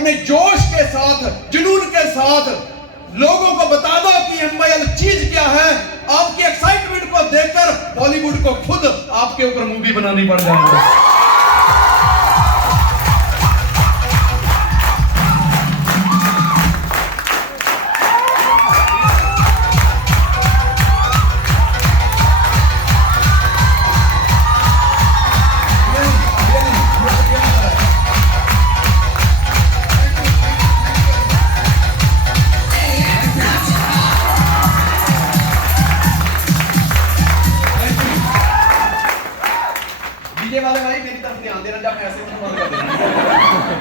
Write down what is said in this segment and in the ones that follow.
अपने जोश के साथ, जुनून के साथ लोगों को बता दो कि MIL चीज क्या है। आपकी एक्साइटमेंट को देखकर बॉलीवुड को खुद आपके ऊपर मूवी बनानी पड़ जाएगी। वाले भाई मेरी तरफ ध्यान देना, जब मैं ऐसे बंद कर देना,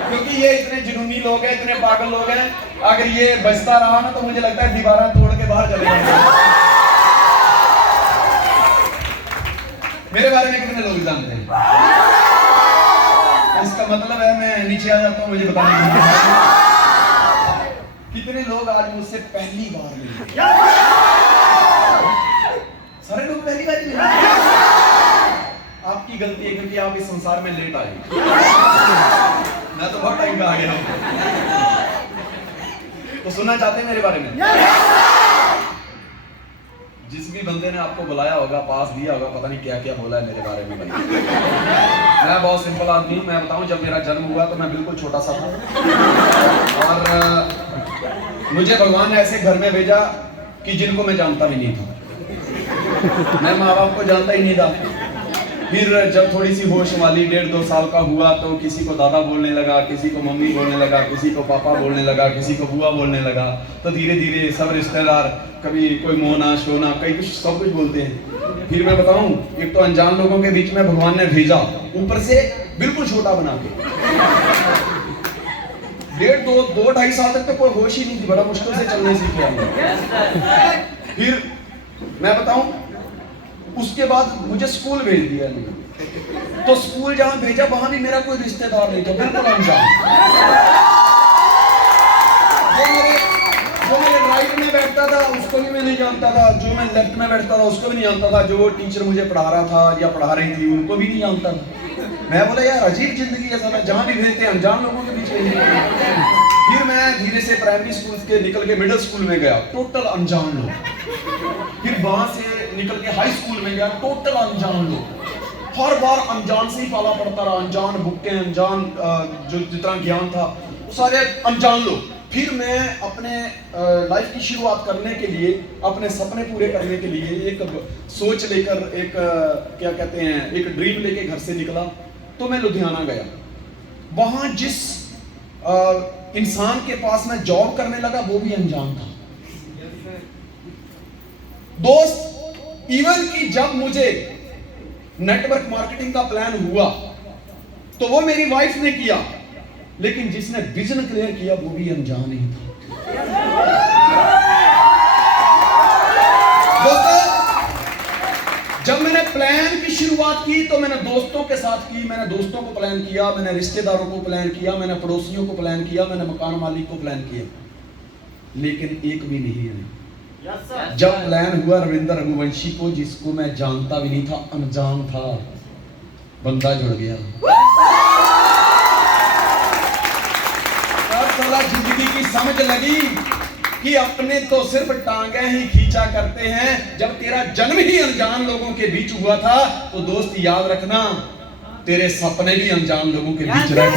क्योंकि ये इतने जुनूनी लोग हैं, इतने पागल लोग हैं। अगर ये बजता रहा ना तो मुझे लगता है दीवारें तोड़ के बाहर चले जाएंगे। मेरे बारे में कितने लोग जानते हैं? इसका मतलब है मैं नीचे आ जाता हूँ, मुझे बताने कितने लोग आज मुझसे पहली बार मिले। सारे लोग पहली बार मिले। आपकी गलती है क्योंक't आप इस संसार में लेट आए। मैं तो बहुत टाइम का आ गया हूं। तो सुनना चाहते हैं मेरे बारे में? जिस भी बंदे ने आपको बुलाया होगा, पास दिया होगा, पता नहीं क्या क्या बोला है मेरे बारे में। मैं बहुत सिंपल आदमी हूं। मैं बताऊं, जब मेरा जन्म हुआ तो मैं बिल्कुल छोटा सा था और मुझे भगवान ने ऐसे घर में भेजा कि जिनको मैं जानता भी नहीं था। मैं माँ बाप को जानता ही नहीं था। फिर जब थोड़ी सी होश वाली 1.5-2 साल का हुआ तो किसी को दादा बोलने लगा, किसी को मम्मी बोलने लगा, किसी को पापा बोलने लगा, किसी को बुआ बोलने लगा। तो धीरे धीरे सब रिश्तेदार, कभी कोई मोना शोना, कई कुछ सब कुछ बोलते हैं। फिर मैं बताऊं, एक तो अनजान लोगों के बीच में भगवान ने भेजा, ऊपर से बिल्कुल छोटा बना के। 1.5-2.5 साल तक तो कोई होश ही नहीं थी, बड़ा मुश्किल से चलने सीखे। फिर मैं बताऊं, उसके बाद मुझे स्कूल भेज दिया नहीं। तो स्कूल जहां भेजा वहां भी मेरा कोई रिश्तेदार नहीं था, बिल्कुल अनजान। जो मेरे राइट में बैठता था उसको भी मैं नहीं जानता था, जो मैं लेफ्ट में बैठता था उसको भी नहीं जानता था, जो टीचर मुझे पढ़ा रहा था या पढ़ा रही थी उनको भी नहीं जानता था। मैं बोला यार अजीब जिंदगी है साला, जहां भी भेजते हैं अनजान लोगों के बीच में। फिर मैं धीरे से प्राइमरी स्कूल के निकल के मिडिल स्कूल में गया, टोटल अनजान लोग। फिर वहां से निकल के हाई स्कूल में गया, टोटल अनजान लोग। हर बार अनजान से ही पाला पड़ता रहा, अनजान बुकें, अनजान जो जितना ज्ञान था वो सारे अनजान लोग। फिर मैं अपने लाइफ की शुरुआत करने के लिए, अपने सपने पूरे करने के लिए एक सोच लेकर, एक क्या कहते हैं, एक ड्रीम लेके घर से निकला। तो मैं लुधियाना गया। वहां जिस इंसान के पास मैं जॉब करने लगा वो भी अनजान था। दोस्त, इवन कि जब मुझे नेटवर्क मार्केटिंग का प्लान हुआ तो वो मेरी वाइफ ने किया, लेकिन जिसने विजन क्लियर किया वो भी अनजान ही था। दोस्तों, जब मैंने प्लान की शुरुआत की तो मैंने दोस्तों के साथ की, मैंने दोस्तों को प्लान किया, मैंने रिश्तेदारों को प्लान किया, मैंने पड़ोसियों को प्लान किया, मैंने मकान मालिक को प्लान किया, लेकिन एक भी नहीं है। जब प्लान हुआ रविंद्र रघुवंशी को, जिसको मैं जानता भी नहीं था, अनजान था, बंदा जुड़ गया। साला जिंदगी की समझ लगी कि अपने तो सिर्फ टांगे ही खींचा करते हैं। जब तेरा जन्म ही अनजान लोगों के बीच हुआ था तो दोस्त याद रखना, तेरे सपने भी अनजान लोगों के बीच रहे।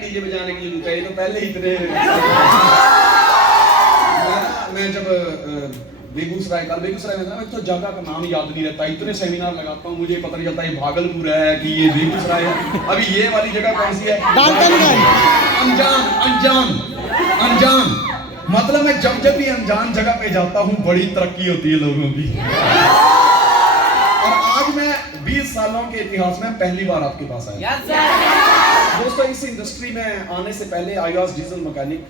डीजे बजाने के लिए चाहिए तो पहले इतने मैं जब बेगूसराय में था, तो जगह का नाम याद नहीं रहता, इतने सेमिनार लगाता हूँ मुझे पता नहीं चलता ये भागलपुर है कि ये बेगूसराय है। अभी ये वाली जगह कौन सी है? अनजान। मतलब मैं जब भी अनजान जगह पे जाता हूँ बड़ी तरक्की होती है लोगों की। और आज मैं 20 सालों के इतिहास में पहली बार आपके पास आया। दोस्तों, इस इंडस्ट्री में आने से पहले I was diesel mechanic.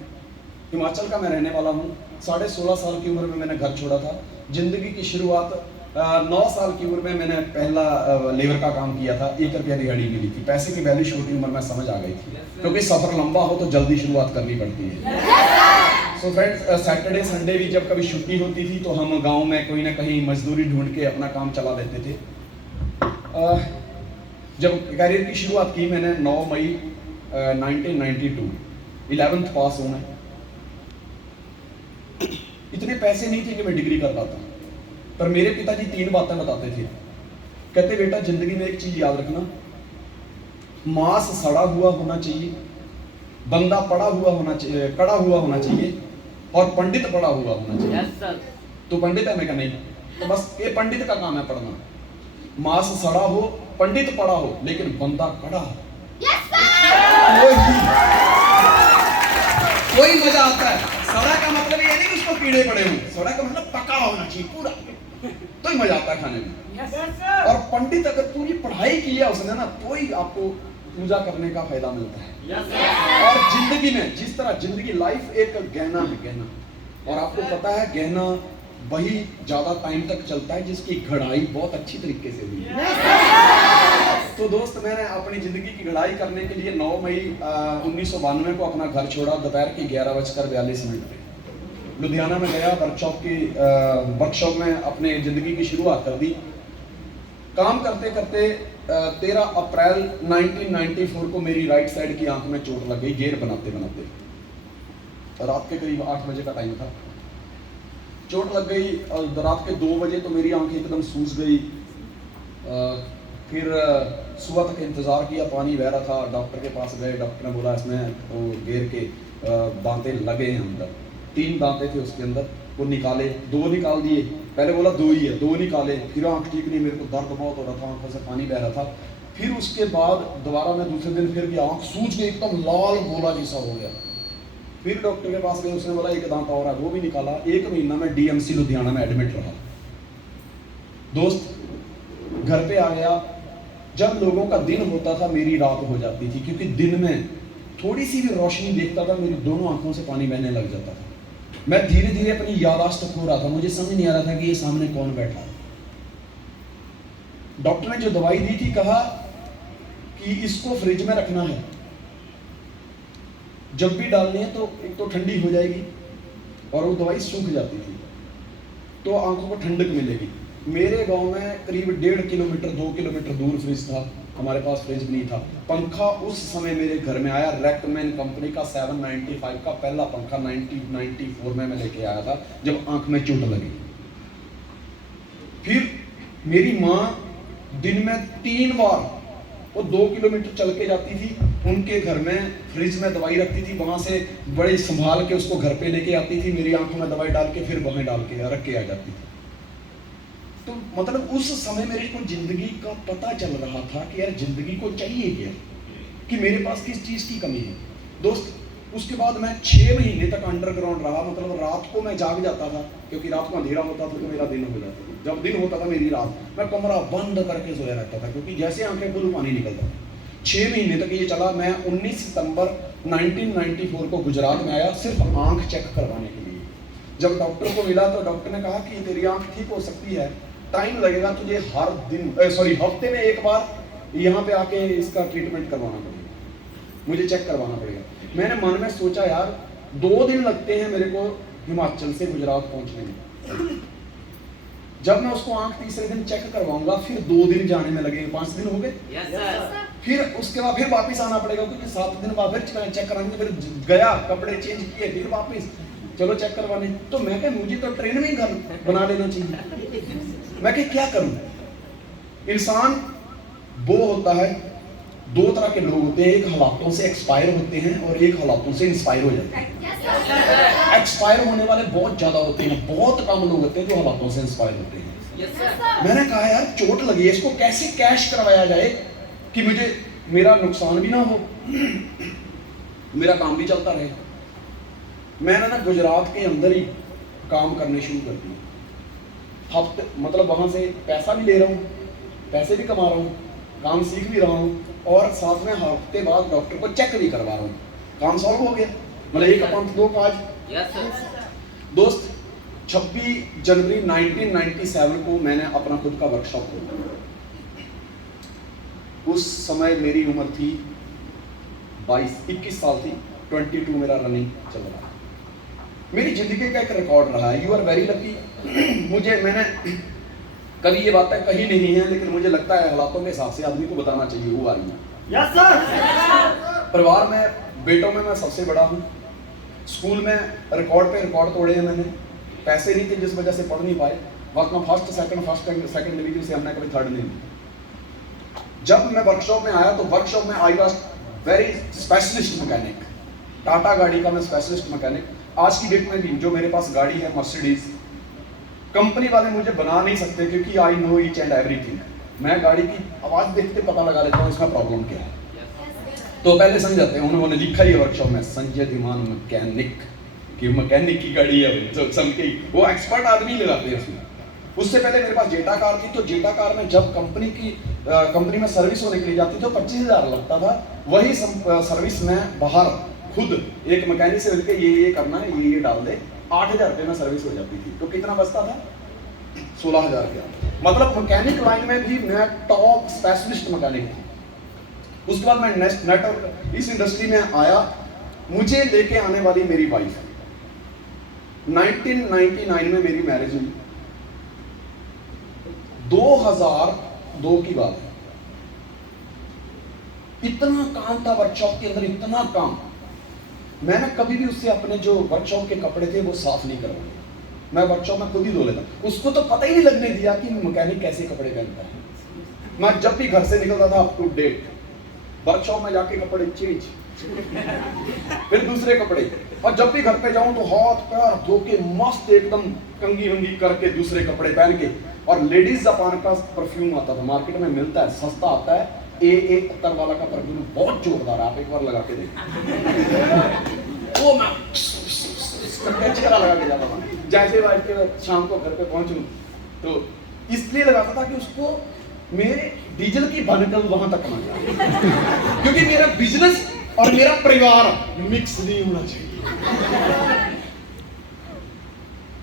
Himachal का मैं रहने वाला हूँ। 16.5 साल की उम्र में मैंने घर छोड़ा था। जिंदगी की शुरुआत 9 साल की उम्र में मैंने पहला लेबर का काम किया था। 1 रुपया दिहाड़ी मिली थी। पैसे की वैल्यू छोटी उम्र में समझ आ गई थी, क्योंकि सफर लंबा हो तो जल्दी शुरुआत करनी पड़ती है। सो फ्रेंड्स, सैटरडे संडे भी जब कभी छुट्टी होती थी तो हम गांव में कोई ना कहीं मजदूरी ढूंढ के अपना काम चला देते थे। जब करियर की शुरुआत की मैंने 9 मई 1992, 11th पास हूँ मैं। इतने पैसे नहीं थे कि मैं डिग्री कर पाता, पर मेरे पिताजी 3 बातें बताते थे। कहते बेटा, जिंदगी में एक चीज याद रखना, मांस सड़ा हुआ होना चाहिए, बंदा पड़ा हुआ होना चाहिए, कड़ा हुआ होना चाहिए, और पंडित पड़ा हुआ होना चाहिए। Yes sir. तो पंडित है? मैं कहा नहीं। तो बस ये पंडित का काम है पढ़ना। मांस सड़ा हो, पंडित पड़ा हो, लेकिन बंदा कड़ा हो। कोई मजा आता है। सड़ा का मतलब ये नहीं कि उसको कीड़े पड़े हो, सड़ा का मतलब पका होना चाहिए पूरा, तो ही मजा आता है खाने में। और पंडित अगर पूरी पढ़ाई की है उसने ना, तो ही आपको पूजा करने का फायदा मिलता है। और जिंदगी में जिस तरह जिंदगी लाइफ एक गहना है, गहना। और आपको पता है गहना वही ज्यादा टाइम तक चलता है जिसकी घड़ाई बहुत अच्छी तरीके से हुई है। तो दोस्त, मैंने अपनी जिंदगी की घड़ाई करने के लिए 9 मई 1992 को अपना घर छोड़ा दोपहर के 11:42 पे। लुधियाना में गया, वर्कशॉप में अपने जिंदगी की शुरुआत कर दी। काम करते करते 13 अप्रैल 1994 को मेरी राइट साइड की आंख में चोट लग गई, गेयर बनाते बनाते। रात के करीब 8 बजे का टाइम था। चोट लग गई और रात के 2 बजे तो मेरी आंखें एकदम सूज गई। फिर सुबह तक इंतज़ार किया, पानी बह रहा था। डॉक्टर के पास गए, डॉक्टर ने बोला इसमें तो गेयर के दांते लगे हैं अंदर। 3 दांते थे उसके अंदर, वो निकाले, 2 निकाल दिए। पहले बोला 2 ही है, 2 निकाले। फिर आंख ठीक नहीं, मेरे को दर्द बहुत हो रहा था, आंखों से पानी बह रहा था। फिर उसके बाद दोबारा मैं दूसरे दिन फिर गया, आंख सूज गई, एकदम लाल गोला जैसा हो गया। फिर डॉक्टर के पास गए, उसने बोला 1 दांत और है, वो भी निकाला। 1 महीना में DMC लुधियाना में एडमिट रहा। दोस्त, घर पे आ गया। जब लोगों का दिन होता था मेरी रात हो जाती थी, क्योंकि दिन में थोड़ी सी भी रोशनी देखता था मेरी दोनों आंखों से पानी बहने लग जाता था। मैं धीरे धीरे अपनी याददाश्त खो रहा था, मुझे समझ नहीं आ रहा था कि ये सामने कौन बैठा है। डॉक्टर ने जो दवाई दी थी, कहा कि इसको फ्रिज में रखना है, जब भी डालनी है तो एक तो ठंडी हो जाएगी और वो दवाई सूख जाती थी तो आंखों को ठंडक मिलेगी। मेरे गांव में करीब 1.5 किलोमीटर 2 किलोमीटर दूर फ्रिज था, हमारे पास फ्रिज नहीं था। पंखा उस समय मेरे घर में आया, रेकमैन कंपनी का 795 का पहला पंखा 1994 में मैं लेके आया था, जब आंख में चोट लगी। फिर मेरी माँ दिन में 3 बार वो 2 किलोमीटर चल के जाती थी, उनके घर में फ्रिज में दवाई रखती थी, वहां से बड़े संभाल के उसको घर पे लेके आती थी, मेरी आंखों में दवाई डाल के फिर वहां डाल के रख के आ जाती थी। तो मतलब उस समय मेरे को जिंदगी का पता चल रहा था कि यार जिंदगी को चाहिए क्या, कि मेरे पास किस चीज की कमी है। दोस्त, उसके बाद मैं 6 महीने तक अंडरग्राउंड रहा। मतलब रात को मैं जाग जाता था, क्योंकि रात को अंधेरा होता था तो मेरा दिन हो जाता था। जब दिन होता था मेरी रात, मैं कमरा बंद करके सोया रहता था, क्योंकि जैसे आंखें खुली पानी निकलता था। 6 महीने तक ये चला। मैं 19 सितंबर 1994 को गुजरात में आया, सिर्फ आंख चेक करवाने के लिए। जब डॉक्टर को मिला तो डॉक्टर ने कहा कि तेरी आंख ठीक हो सकती है, टाइम लगेगा, तुझे हर दिन हफ्ते में 1 बार यहाँ पे आके इसका ट्रीटमेंट करवाना पड़ेगा, मुझे चेक करवाना पड़ेगा। मैंने मन में सोचा यार 2 दिन लगते हैं मेरे को हिमाचल से गुजरात पहुंचने में, जब मैं उसको आंख तीसरे दिन चेक करवाऊंगा फिर 2 दिन जाने में लगेंगे, 5 दिन हो गए। फिर उसके बाद फिर वापस आना पड़ेगा, क्योंकि 7 दिन बाद फिर चेक कराएंगे। फिर गया, कपड़े चेंज किए, फिर वापस चलो चेक करवाने। तो मैं कहा मुझे तो ट्रेन में ही घर बना लेना चाहिए। मैं क्या करूं। इंसान वो होता है, 2 तरह के लोग होते हैं, एक हालातों से एक्सपायर होते हैं और एक हालातों से इंस्पायर हो जाते हैं। एक्सपायर होने वाले बहुत ज्यादा होते हैं, बहुत कम लोग होते हैं जो हालातों से इंस्पायर होते हैं। मैंने कहा यार चोट लगी है, इसको कैसे कैश करवाया जाए कि मुझे मेरा नुकसान भी ना हो, मेरा काम भी चलता रहे। मैंने ना गुजरात के अंदर ही काम करने शुरू कर दिए। हफ्ते मतलब वहां से पैसा भी ले रहा हूँ, पैसे भी कमा रहा हूँ, काम सीख भी रहा हूँ, और साथ में हफ्ते बाद डॉक्टर को चेक भी करवा रहा हूँ। काम सॉल्व हो गया, मतलब 1 पंथ 2 काज। दोस्त, 26 जनवरी 1997 को मैंने अपना खुद का वर्कशॉप खोला। उस समय मेरी उम्र थी 21 साल थी, 22 मेरा रनिंग चल रहा है। मेरी जिंदगी का एक रिकॉर्ड रहा है। You are very lucky. मैंने कभी ये बातें कही नहीं है, लेकिन मुझे लगता है हालातों के हिसाब से आदमी को बताना चाहिए। वो आ रही है। Yes sir. परिवार में बेटों में मैं सबसे बड़ा हूँ। स्कूल में रिकॉर्ड पे रिकॉर्ड तोड़े हैं मैंने। पैसे नहीं थे जिस वजह से पढ़ नहीं पाए, वक्त में फर्स्ट सेकंड डिवीजन से हमने कभी थर्ड नहीं ली। जब मैं वर्कशॉप में आया तो वर्कशॉप में I was very specialist mechanic. Tata गाड़ी का मैं स्पेशलिस्ट मैकेनिक। आज की डेट में भी जो मेरे पास गाड़ी है मर्सिडीज, कंपनी वाले मुझे बना नहीं सकते क्योंकि I know each and everything. मैं गाड़ी की आवाज देखते पता लगा लेता हूँ इसमें प्रॉब्लम क्या है। तो पहले समझाते हैं, उन्होंने लिखा ही वर्कशॉप में संजय धीमान मैकेनिक, कि मैकेनिक की गाड़ी है तो समझे वो एक्सपर्ट आदमी लगाते हैं उसमें। उससे पहले मेरे पास जेटा कार थी, तो जेटा कार में जब कंपनी में सर्विस होने के लिए जाती तो 25,000 लगता था। वही सर्विस में बाहर खुद एक मैकेनिक से मिलकर ये करना है, ये डाल दे, 8,000 रुपये में सर्विस हो जाती थी। तो कितना बचता था? 16,000 रुपया। मतलब मैकेनिक लाइन में भी मैं टॉप स्पेशलिस्ट मैकेनिक थी। उसके बाद मैं नेटवर्क इस इंडस्ट्री में आया। मुझे लेके आने वाली मेरी वाइफ, 1999 में मेरी मैरिज हुई। 2002 की बात है। इतना काम था वर्कशॉप के अंदर, इतना काम। मैंने कभी भी उससे अपने जो वर्कशॉप के कपड़े थे वो साफ नहीं करवाए। मैं वर्कशॉप में खुद ही धो लेता। उसको तो पता ही नहीं लगने दिया कि मैकेनिक कैसे कपड़े पहनता है। मैं जब भी घर से निकलता था अप टू डेट, वर्कशॉप में जाके कपड़े चेंज, फिर दूसरे कपड़े, और जब भी घर पे जाऊं तो हाथ पैर धो के मस्त एकदम कंगी वंगी करके दूसरे कपड़े पहन के। और लेडीज जापान का परफ्यूम आता था, मार्केट में मिलता है, सस्ता आता है, AA अत्तर वाला का परफ्यूम, बहुत जोरदार, आप एक बार लगा के देखिए। वो मैं चेहरा लगा के जाता था। जैसे वाइफ के शाम को घर पे पहुंचूं तो इसलिए लगाता था कि उसको मेरे डीजल की भनकल वहां तक ना जाए, क्योंकि मेरा बिजनेस और मेरा परिवार मिक्स नहीं होना चाहिए।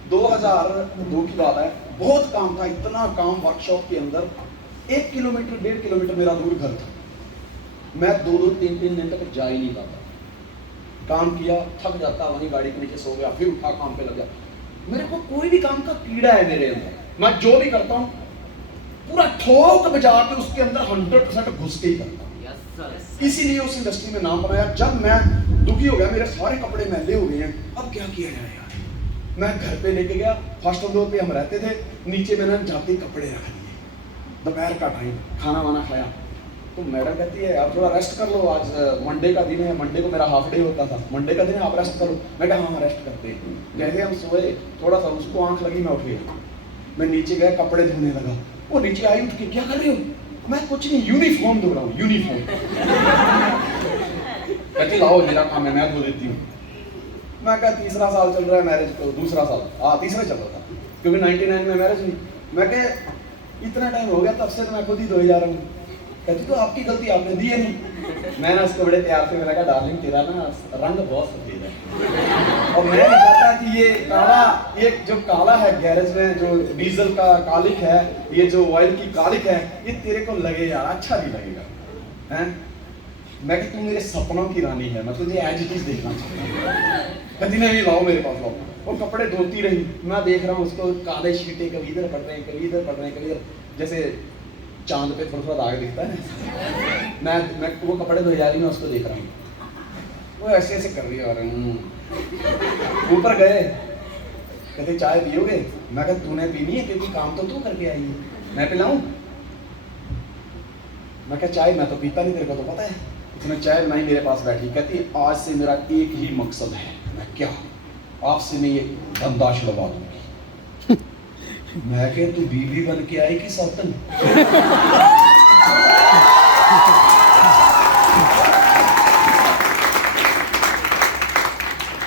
2002 की बात है। बहुत काम था, इतना काम वर्कशॉप के अंदर। 1 किलोमीटर 1.5 किलोमीटर मेरा दूर घर था। मैं 2-2, 3-3 दिन तक जा ही नहीं पाता। काम किया, थक जाता, वहीं गाड़ी के नीचे सो गया, फिर उठा काम पे लग गया। मेरे को कोई भी काम का कीड़ा है मेरे अंदर। मैं जो भी करता हूँ पूरा ठोक बजा के उसके अंदर 100% घुस के ही करता हूँ। इसीलिए उस इंडस्ट्री में नाम बनाया। जब मैं दुखी हो गया, मेरे सारे कपड़े मैले हो गए हैं, अब क्या किया जाए यार। मैं घर पे लेके गया, फर्स्ट फ्लोर पे हम रहते थे, नीचे मैंने जाते ही कपड़े रख दिए। दोपहर का टाइम, खाना वाना खाया तो मैडम कहती है आप थोड़ा रेस्ट कर लो, आज मंडे का दिन है, मंडे को मेरा हाफ डे होता था, मंडे का दिन है, आप रेस्ट करो। मैं कहा हाँ रेस्ट करते हैं। जैसे हम सोए, थोड़ा सा उसको आंख लगी, मैं उठ गया। मैं नीचे गया, कपड़े धोने लगा। वो नीचे आई, उठ के क्या कर रही हो? मैं कुछ नहीं, यूनिफॉर्म धो रहा हूँ, यूनिफॉर्म। कहती लाओ मेरा काम है, मैं धो देती हूँ। मैं कहा तीसरा साल चल रहा है मैरिज को, दूसरा साल, तीसरा चल रहा था क्योंकि 99 में मैरिज हुई। मैं कह इतना टाइम हो गया, तब से तो मैं खुद ही धोए जा रहा हूँ। कहती तो आपकी गलती, आपने दी है नहीं। मैंने उसको बड़े प्यार से, मैंने कहा डार्लिंग तेरा ना रंग बहुत सफेद है, और मैं नहीं चाहता कि ये काला, ये जो काला है गैरेज में, जो डीजल का कालिक है, ये जो ऑयल की कालिक है, ये तेरे को लगे यार, अच्छा नहीं लगेगा हैं। मैं कि तू मेरे सपनों की रानी है, मैं तुझे एज इट इज देखना चाहता हूँ। कहती नहीं लाओ मेरे पास लाओ। वो कपड़े धोती रही, मैं देख रहा हूँ उसको, काले शीटे कभी इधर पड़ रहे हैं, कभी इधर पड़ रहे हैं, कभी इधर, जैसे चांद पे थोड़ा थोड़ा दाग दिखता है ना। मैं वो कपड़े धोई जा रही, मैं उसको देख रहा हूँ, वो ऐसे ऐसे कर रही है। और ऊपर गए, कहते चाय पियोगे? मैं कहा तूने पीनी है क्योंकि काम तो तू करके आई है, मैं पिलाऊं? मैं कहा चाय मैं तो पीता नहीं, तेरे को तो पता है। उसने चाय बनाई, मेरे पास बैठी, कहती आज से मेरा एक ही मकसद है। मैं क्या? आपसे मैं ये धंधा छुड़वा दूंगी। मैं कहा तू बीवी बन के आई कि सौतन?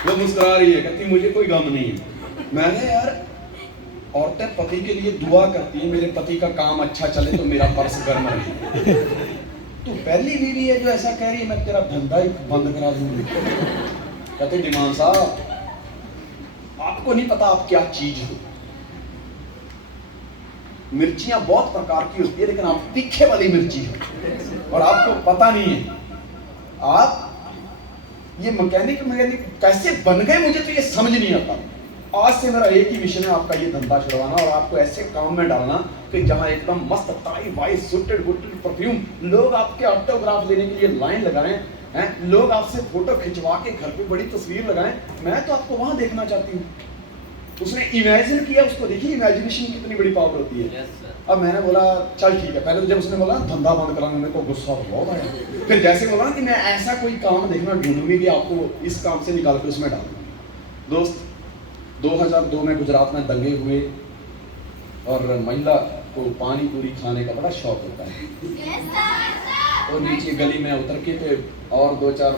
वो मुस्कुरा रही है, कहती मुझे कोई गम नहीं है। मैंने यार औरतें पति के लिए दुआ करती है, मेरे पति का काम अच्छा चले तो मेरा पर्स गर्म रहे। तू पहली बीवी है जो ऐसा कह रही है, मैं तेरा धंधा ही बंद करा दूंगी। कहते डिमान साहब आप आपको नहीं पता आप क्या चीज हो। मिर्चियां बहुत प्रकार की होती है, लेकिन आप तीखे वाली मिर्ची हो और आपको पता नहीं है। आप ये मैकेनिक कैसे बन गए, मुझे तो ये समझ नहीं आता। आज से मेरा एक ही मिशन है, आपका ये धंधा छुड़वाना और आपको ऐसे काम में डालना कि जहां एकदम मस्त टाई वाई सूटेड बूटेड परफ्यूम, लोग आपके ऑटोग्राफ लेने के लिए लाइन लगाएं हैं, लोग आपसे फोटो खिंचवा के घर पे बड़ी तस्वीर लगाएं। मैं तो आपको वहां देखना चाहती हूँ। उसने इमेजिन किया, उसको देखिए इमेजिनेशन की कितनी बड़ी पावर होती है। अब मैंने बोला चल ठीक है। पहले तो जब उसने बोला धंधा बंद कराना, मेरे को गुस्सा बहुत आया। फिर जैसे बोला कि मैं ऐसा कोई काम देखना ढूंढूंगी कि आपको इस काम से निकाल के उसमें डालूंगी। दोस्त 2002 में गुजरात में दंगे हुए और महिला को पानी पूरी खाने का बड़ा शौक होता है, और नीचे गली में उतर के थे और 2-4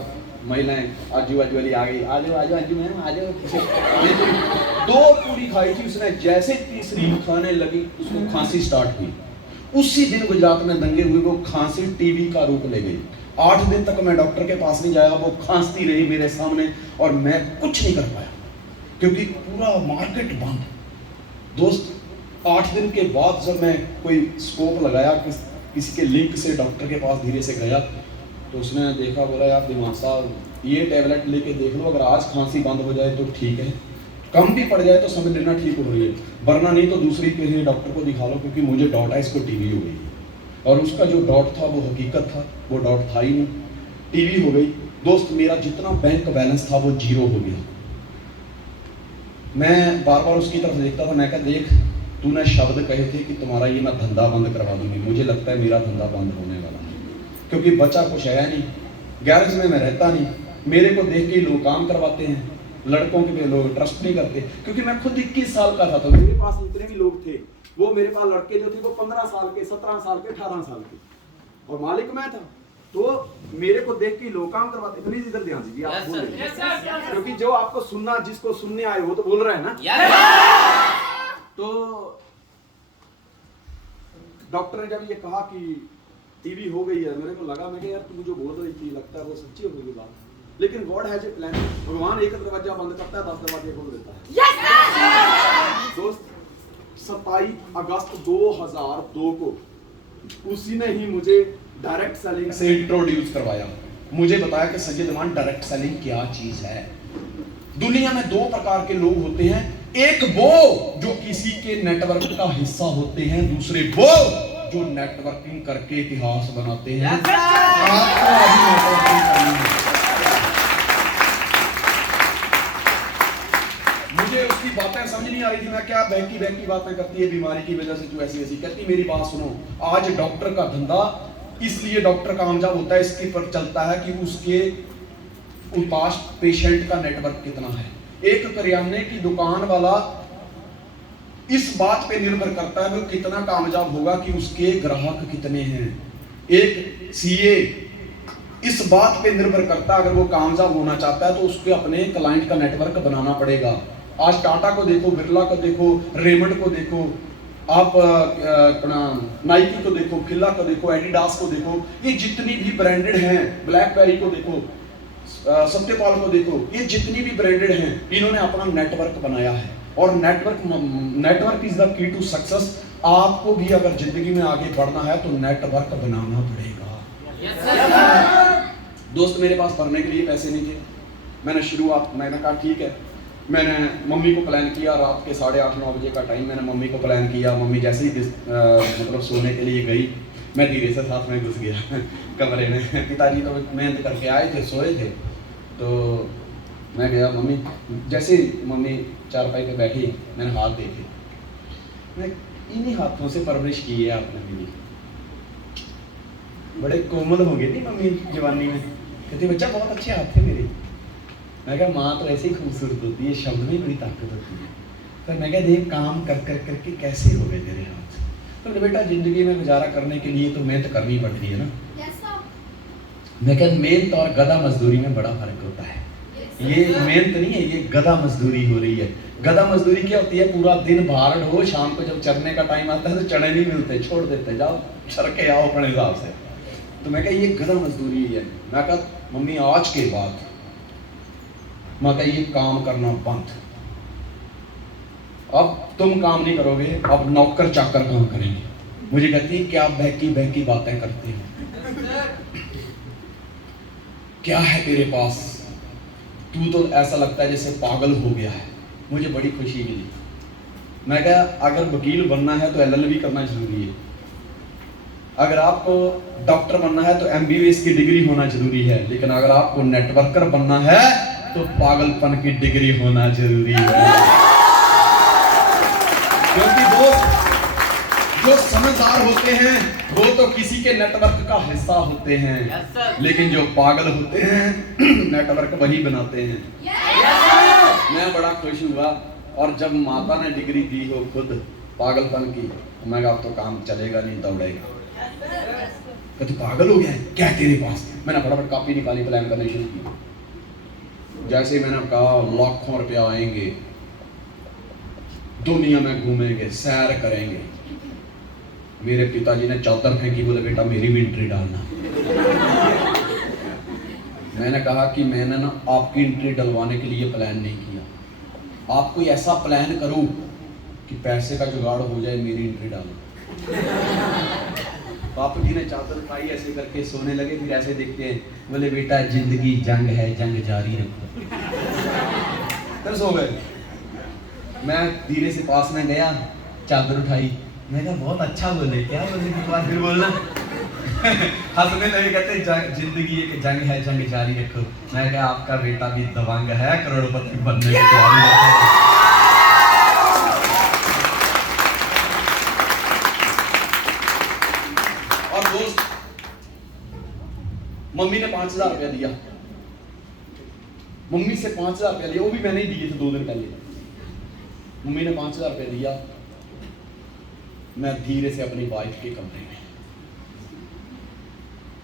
महिलाएं आजू बाजू वाली आ गई, आजो आजो आजू मैम आजो। 2 पूरी खाई थी उसने, जैसे तीसरी खाने लगी उसको खांसी स्टार्ट हुई। उसी दिन गुजरात में दंगे हुए, वो खांसी टीबी का रूप ले गई। 8 दिन तक मैं डॉक्टर के पास नहीं जाया, वो खांसती रही मेरे सामने और मैं कुछ नहीं कर पाया क्योंकि पूरा मार्केट बंद। दोस्त 8 दिन के बाद जब मैं कोई स्कोप लगाया, किसी के लिंक से डॉक्टर के पास धीरे से गया, तो उसने देखा, बोला यार दिमाग साहब ये टैबलेट लेके देख लो, अगर आज खांसी बंद हो जाए तो ठीक है, कम भी पड़ जाए तो समझ लेना ठीक हो रही है, वरना नहीं तो दूसरी किसी डॉक्टर को दिखा लो, क्योंकि मुझे डॉट है, इसको टीबी हो गई। और उसका जो डॉट था वो हकीकत था, वो डॉट था ही नहीं, टीबी हो गई। दोस्त मेरा जितना बैंक बैलेंस था वो 0 हो गया। मैं बार बार उसकी तरफ देखता था, मैं कहा देख तूने शब्द कहे थे कि तुम्हारा ये मैं धंधा बंद करवा दूंगी, मुझे लगता है मेरा धंधा बंद होने वाला है, क्योंकि बचा कुछ है नहीं, गैरेज में मैं रहता नहीं, मेरे को देख के लोग काम करवाते हैं, लड़कों के भी लोग ट्रस्ट नहीं करते, क्योंकि मैं खुद 21 साल का था तो मेरे पास जितने भी लोग थे, वो मेरे पास लड़के जो थे वो 15 साल के, 17 साल के, 18 साल के, और मालिक मैं था, तो मेरे को देख के लोग काम करवाते। प्लीज इधर ध्यान दीजिए, आप बोल रहे हैं क्योंकि जो आपको सुनना, जिसको सुनने आए वो तो बोल रहे हैं ना। तो डॉक्टर ने जब ये कहा कि टीबी हो गई है, मेरे को लगा, मैं यार तू जो बोल रही थी लगता है वो सच्ची हो गई बात, लेकिन गॉड हैज ए प्लान। भगवान एक दरवाजा बंद करता है 10 दरवाजे खोल देता है। दोस्त 27 अगस्त 2002 को उसी ने ही मुझे डायरेक्ट सेलिंग से इंट्रोड्यूस करवाया, मुझे बताया कि सज्जिद मान डायरेक्ट सेलिंग क्या चीज है। दुनिया में 2 प्रकार के लोग होते हैं, एक वो जो किसी के नेटवर्क का हिस्सा होते हैं, दूसरे वो जो नेटवर्किंग करके इतिहास बनाते हैं। मुझे उसकी बातें समझ नहीं आ रही थी, मैं क्या बहकी बातें करती है, बीमारी की वजह से जो ऐसी कहती। मेरी बात सुनो, आज डॉक्टर का धंधा इसलिए डॉक्टर कामयाब होता है, इसके पर चलता है कि उसके पास पेशेंट का नेटवर्क कितना है। एक करियाने की दुकान वाला इस बात पे निर्भर करता है वो कितना कामयाब होगा कि उसके ग्राहक कितने हैं। एक सीए इस बात पे निर्भर करता है, अगर वो कामयाब होना चाहता है तो उसके अपने क्लाइंट का नेटवर्क बनाना पड़ेगा। आज टाटा को देखो, बिरला को देखो, रेमंड को देखो, आप अपना नाइकी को देखो, फिला को देखो, एडिडास को देखो, ये जितनी भी ब्रांडेड हैं, ब्लैकबेरी को देखो, सत्यपाल को देखो, ये जितनी भी ब्रांडेड हैं, इन्होंने अपना नेटवर्क बनाया है। और network is the key to success. आपको भी अगर जिंदगी में आगे बढ़ना है तो नेटवर्क बनाना पड़ेगा। दोस्त मेरे पास पढ़ने के लिए पैसे नहीं थे, मैंने कहा ठीक है, मैंने मम्मी को प्लान किया, रात के 8:30-9 बजे का टाइम, मैंने मम्मी को प्लान किया। मम्मी जैसे ही मतलब सोने के लिए गई, मैं धीरे से साथ में घुस गया कमरे में। पिताजी तो मेहनत करके आए थे, सोए थे, तो मैं गया। मम्मी जैसे मम्मी चारपाई पे बैठी, मैंने हाथ देखे, मैं इन्हीं हाथों से परवरिश की है आपने मेरी, बड़े कोमल होंगे नहीं मम्मी जवानी में। कहती बच्चा बहुत अच्छे हाथ थे मेरे। मैं कहा माँ तो ऐसे ही खूबसूरत होती है, शब्द में बड़ी ताकत होती है। तो मैं कहा देख काम कर कर करके कैसे हो गए तेरे हाथ। तो बेटा जिंदगी में गुजारा करने के लिए तो मेहनत करनी पड़ती है ना। मैं कहा मेहनत और गधा मजदूरी में बड़ा फर्क होता है। ये मेहनत नहीं है, ये गधा मजदूरी हो रही है। गधा मजदूरी क्या होती है, पूरा दिन भार हो, शाम को जब चरने का टाइम आता है तो चने नहीं मिलते, छोड़ देते, जाओ चर के आओ अपने हिसाब से। तो मैं कहा ये गधा मजदूरी है। मैं कहा मम्मी आज के बाद मैं कहा ये काम करना बंद। अब तुम काम नहीं करोगे, अब नौकर चाकर काम करेंगे। मुझे कहती है क्या बहकी बहकी बातें करती हो, क्या है तेरे पास, तू तो ऐसा लगता है जैसे पागल हो गया है। मुझे बड़ी खुशी मिली। मैं कहा अगर वकील बनना है तो LLB करना जरूरी है, अगर आपको डॉक्टर बनना है तो MBBS की डिग्री होना जरूरी है, लेकिन अगर आपको नेटवर्कर बनना है तो पागलपन की डिग्री होना जरूरी है। क्योंकि वो जो समझदार होते हैं वो तो किसी के नेटवर्क का हिस्सा होते हैं, लेकिन जो पागल होते हैं नेटवर्क वही बनाते हैं। मैं बड़ा खुश हुआ, और जब माता ने डिग्री दी हो खुद पागलपन की, मैं कहा अब तो काम चलेगा नहीं, दौड़ेगा। कहते पागल हो गया है, क्या है तेरे पास? मैंने फटाफट कॉपी निकाली, प्लान करने शुरू की। जैसे मैंने कहा लाखों रुपया आएंगे, दुनिया में घूमेंगे, सैर करेंगे। मेरे पिताजी ने चादर फेंकी, बोले बेटा मेरी भी एंट्री डालना। मैंने कहा कि मैंने ना आपकी एंट्री डलवाने के लिए प्लान नहीं किया, आप कोई ऐसा प्लान करो कि पैसे का जुगाड़ हो जाए, मेरी एंट्री डालो। बापू जी ने चादर उठाई, ऐसे करके सोने लगे। फिर ऐसे देखते हैं, बोले बेटा जिंदगी जंग है, जंग जारी रखो। फिर सो गए। मैं धीरे से पास में गया, चादर उठाई, मैं कहा बहुत अच्छा बोले, क्या बोले के बाद फिर बोलना हंसने लगे, कहते जिंदगी एक जंग है, जंग जारी रखो। मैं कहा आपका बेटा भी दबंग है, करोड़पति बनने की तैयारी रखो। और दोस्त, मम्मी ने 5,000 रुपया दिया, मम्मी से 5,000 रुपया लिया, वो भी मैंने ही दिए थे 2 दिन पहले। मम्मी ने 5,000 रुपया दिया, मैं धीरे से अपनी वाइफ के कमरे में,